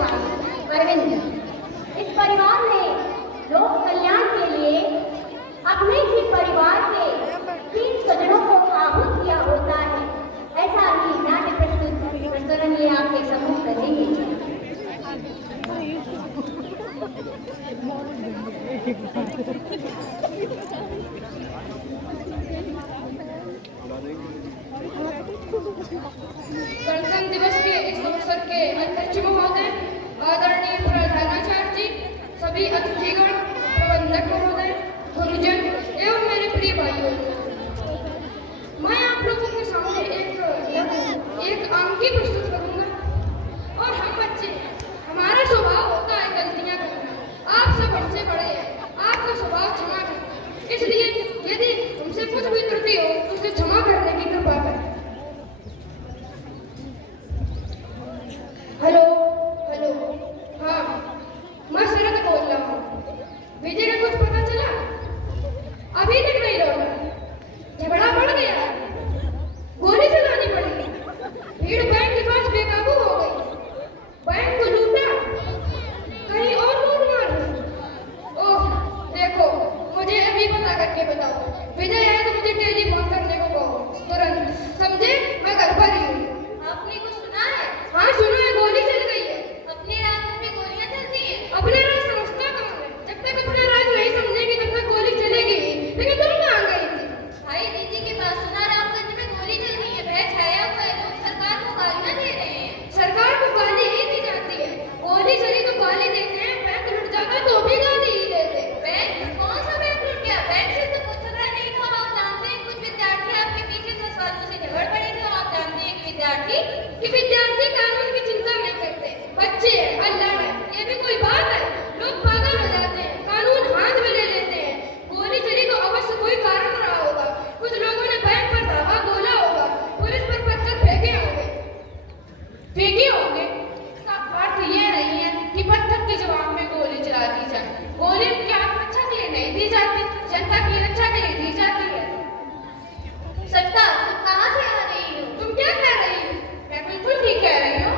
भाई अरविंद, इस परिवार ने लोक कल्याण के लिए अपने ही परिवार के 3 स्वजनों को आहूत किया होता है। ऐसा ही नाट्य प्रस्तुत ये आपके सम्मुख करेंगे। गणतंत्र दिवस के इस अवसर के अध्यक्ष महोदय, आदरणीय प्रधानाचार्य जी, सभी अतिथिगण, प्रबंधक महोदय, गुरुजन एवं मेरे प्रिय भाइयों, मैं आप लोगों के सामने एक अंकी प्रस्तुत करूंगा। और हम बच्चे, हमारा स्वभाव होता है गलतियां करना। आप सब हमसे बड़े हैं, आपका स्वभाव क्षमा करना। इसलिए यदि हमसे कुछ भी त्रुटि हो तो उसे क्षमा करने की कृपा करें। हेलो हेलो, हाँ, मैं शरद बोल रहा हूँ। विजय का कुछ पता चला? अभी तक नहीं लौटा। झगड़ा बढ़ गया, गोली चलानी पड़ी, भीड़ बैंक के पास बेकाबू हो गई, बैंक को लूटा, कहीं और लूट मार हुई। ओह देखो, मुझे अभी पता करके बताओ। विजय आए तो मुझे टेलीफोन करने को कहो तुरंत, समझे? मैं घर पर ही हूँ। आपने कुछ सुना है? हाँ सुना है, गोली चल गई है। अपने राज में गोलियां चलती हैं। अपने राज समझता कौन है? जब तक अपना राज नहीं समझेगी तब तक गोली चलेगी। लेकिन तुम कहाँ गई थी? भाई दीदी के पास सुना, रामगंज में गोली चल रही है, भय छाया हुआ है, लोग सरकार को गालियां दे रहे हैं। सरकार को गाली ही दी जाती है। गोली चली तो गाली देते हैं, बैंक लुट जाता तो भी गाली ही देते। बैंक? कौन सा बैंक लूट गया? बैंक से तो कुछ खतरा नहीं था। आप जानते हैं कुछ विद्यार्थी आपके पीछे 10 वालों से झगड़ पड़े थे। आप जानते हैं कि विद्यार्थी कानून की चिंता नहीं करते, बच्चे हैं, अल्लाह है, ये भी कोई बात है? लोग पागल हो जाते हैं, कानून हाथ में ले लेते हैं। गोली चली तो अवश्य कोई कारण रहा होगा। कुछ लोगों ने बैंक पर धावा बोला होगा, पुलिस पर पत्थर फेंके होंगे। इसका अर्थ ये नहीं है कि पत्थर के जवाब में गोली चला दी जाए। गोली उनकी आत्मरक्षा के लिए नहीं दी जाती, जनता की रक्षा के लिए दी जाती है। सत्ता, तुम कहाँ से आ रही हो? तुम क्या कह रही हो? मैं बिल्कुल ठीक कह रही हूँ।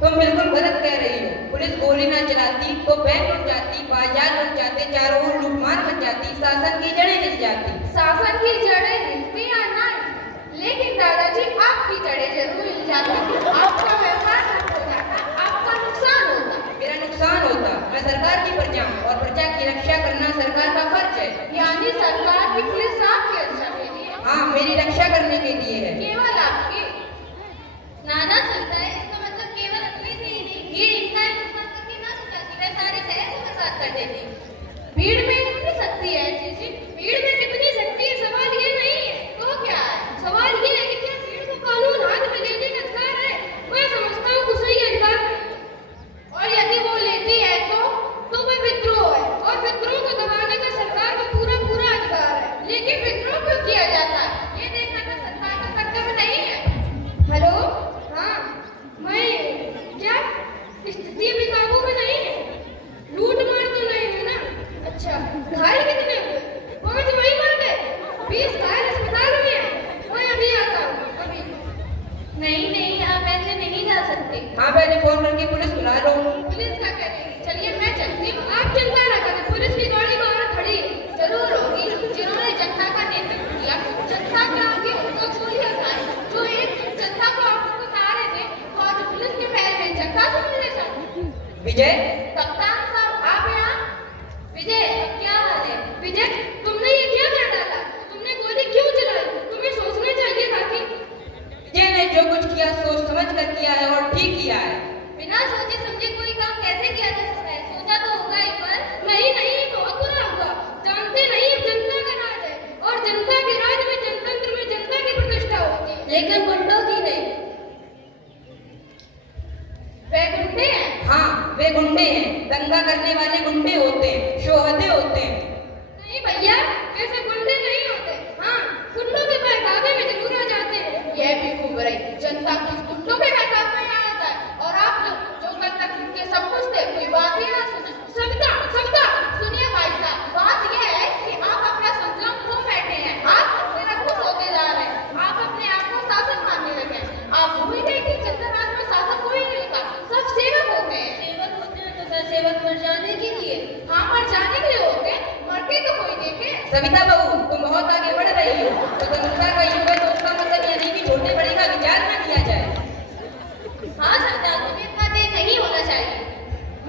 तुम बिल्कुल गलत कह रही हो। पुलिस गोली ना चलाती तो बैंक लुट जाती, बाजार लुट जाते, चारों ओर लूटमार मच जाती, शासन की जड़ें हिल जाती। शासन की जड़ें हिलती या नहीं, लेकिन दादाजी आपकी जड़ें जरूर हिल जाती। आपका व्यापार ठप हो जाता, आपका नुकसान होता। मेरा नुकसान होता। मैं सरकार की प्रजा हूँ और प्रजा की रक्षा करना सरकार का फर्ज है। यानी सरकार की पुलिस आपकी रक्षा के लिए? हाँ, मेरी रक्षा करने के लिए है। केवल आपकी? नाना चलता है, इसका मतलब केवल अपने से ही नहीं, भीड़ इनका नुकसान करके ना जाती, वह सारे शहर को बर्बाद कर देती। भीड़ में कितनी शक्ति है जी? भीड़ में कितनी शक्ति है, सवाल ये नहीं है। तो क्या है? सवाल ये है कि क्या भीड़ को कानून हाथ में लेने का अधिकार है? मैं समझता हूँ उसे ही अधिकार नहीं। और यदि वो लेती है तो वह विद्रोह है, और विद्रोह को दबाने का सरकार को पूरा पूरा अधिकार है। लेकिन विद्रोह क्यों किया जाता है, ये देखना तो सरकार का कर्तव्य नहीं है। हेलो, हाँ, मैं क्या स्थिति भी काबू में नहीं है? लूट मार तो नहीं है ना? अच्छा, घायल कितने हुए? 5 वही मर गए, 20 घायल अस्पताल में है। मैं अभी आता हूँ, अभी। नहीं, आप ऐसे नहीं जा सकते। हाँ, पहले फोन करके पुलिस बुला लो। पुलिस क्या करेगी? चलिए मैं चलती हूँ, आप चिंता न करें, पुलिस की गाड़ी बाहर खड़ी है। जरूर होगी, जिन्होंने जनता का नेतृत्व किया, जनता के आगे उनको गोलियां खाई, जो एक जनता को आपको बता रहे थे, तो आज पुलिस के पैर में जनता से मिलने जाए। विजय, कप्तान साहब, आप यहाँ? विजय, अब क्या हाल है? विजय, तुमने ये क्या कर डाला? तुमने गोली क्यों चलाई? तुम्हें सोचना चाहिए था कि विजय ने जो कुछ किया सोच समझ कर किया है और ठीक किया है। बिना सोचे समझे कोई काम कैसे किया जा सकता है? सोचा तो होगा एक बार। नहीं, बहुत बुरा हुआ। जानते नहीं, जनता का राज है, और जनता के राज में, जनतंत्र में जनता की प्रतिष्ठा होती है। लेकिन गुंडों की नहीं। वे गुंडे हैं? हाँ, वे गुंडे हैं। दंगा करने वाले गुंडे होते हैं, शोहदे होते हैं। नहीं भैया, ऐसे गुंडे नहीं होते। हाँ, गुंडों के बहकावे में जरूर आ जाते हैं। यह भी खूब रही, जनता कुछ गुंडों के बहकावे में आ जाए, और आप लोग जो कल तक उनके सब कुछ थे, कोई बात ही ना सुने। सविता, सुनिए भाई साहब, बात यह है कि आप अपना संतुलन खो बैठे हैं। आप खुश होते जा रहे हैं, आप अपने आप को शासक मानने लगे हैं। आप भूल गए कि चंद्रराज में शासक कोई नहीं होता, सब सेवक होते हैं। सविता बहू, तुम बहुत आगे बढ़ रही हो। स्वतंत्रता का युग है तो उसका मतलब ये नहीं कि छोटे बड़े का विचार न किया जाए। हाँ सरदार, तुम्हें इतना देर नहीं होना चाहिए।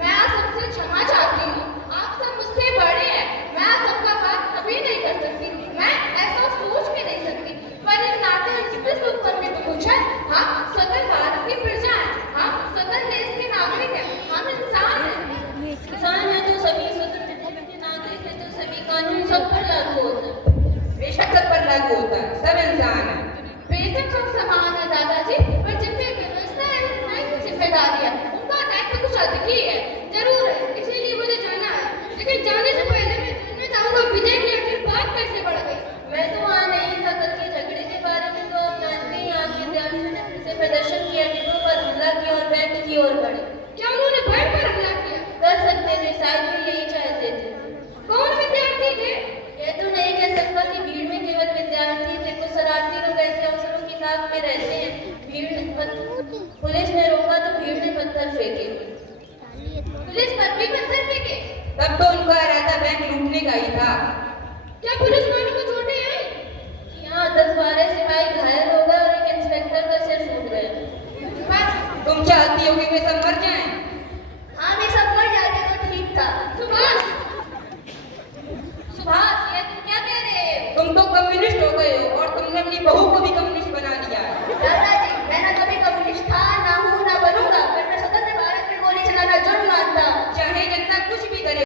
मैं आप सबसे क्षमा चाहती हूँ। आप सब मुझसे बड़े हैं। मैं आप सबका बात कभी नहीं कर सकती। मैं ऐसा सोच भी नहीं सकती। पर इन नाते इस उत्तर में तो कुछ है। हम स्वतंत्र भारत की प्रजा हैं। हम स्वतंत्र देश के नागरिक हैं। हम इंसान हैं। इंसान है तो सभी स्वतंत्र देश के नागरिक है तो सभी कानून सब पर लागू होता है। बेशक सब पर लागू होता है, सब इंसान है। बेशक सब समान है दादाजी, पर जिन पे व्यवस्था है उनकी जिम्मेदारी है। उनका दायित्व कुछ अधिक ही है। जरूर है, इसीलिए मुझे जाना है। लेकिन जाने से पहले मैं जानना चाहूंगा विजय की आखिर बात कैसे बढ़ गई। मैं तो वहाँ नहीं था कल के झगड़े के बारे में, तो आप जानते ही आप विद्यार्थियों ने फिर से प्रदर्शन किया, डिब्बों पर हमला किया और बैंक की ओर बढ़े। क्या उन्होंने बैंक पर हमला किया? कर सकते थे, शायद वो यही चाहते थे। कौन विद्यार्थी थे? ये तो नहीं कह सकता कि भीड़ में केवल विद्यार्थी थे। कुछ शरारती लोग ऐसे अवसरों की ताक में रहते हैं। पुलिस ने रोका तो भीड़ ने पत्थर फेंके। पुलिस पर भी पत्थर फेंके? तब तो उनका इरादा बैंक लूटने का ही था। क्या पुलिस वालों